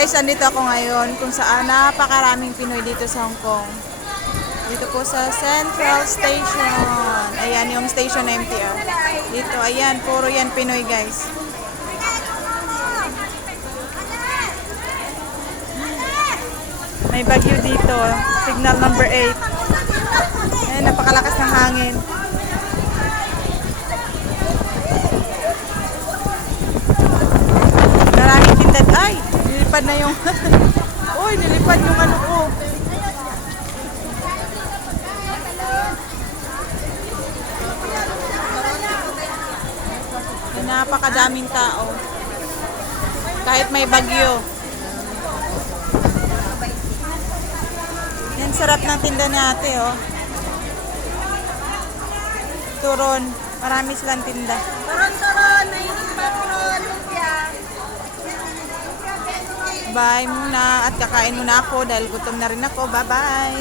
Guys, andito ako ngayon kung saan napakaraming Pinoy dito sa Hong Kong. Dito po sa Central Station. Ayan yung station na MTR. Dito, ayan, puro yan Pinoy guys. May bagyo dito. Signal number 8. Ayan, napakalakas ng hangin. Maraming tindahan. Ay! Nilipad na yung... Uy, nilipad yung ano ko. Napakadaming tao. Kahit may bagyo. Yan, sarap ng tinda natin, oh. Turon. Marami silang tinda. Turon, mainit pa turon, lumpia. Bye muna at kakain muna ako dahil gutom na rin ako. Bye-bye.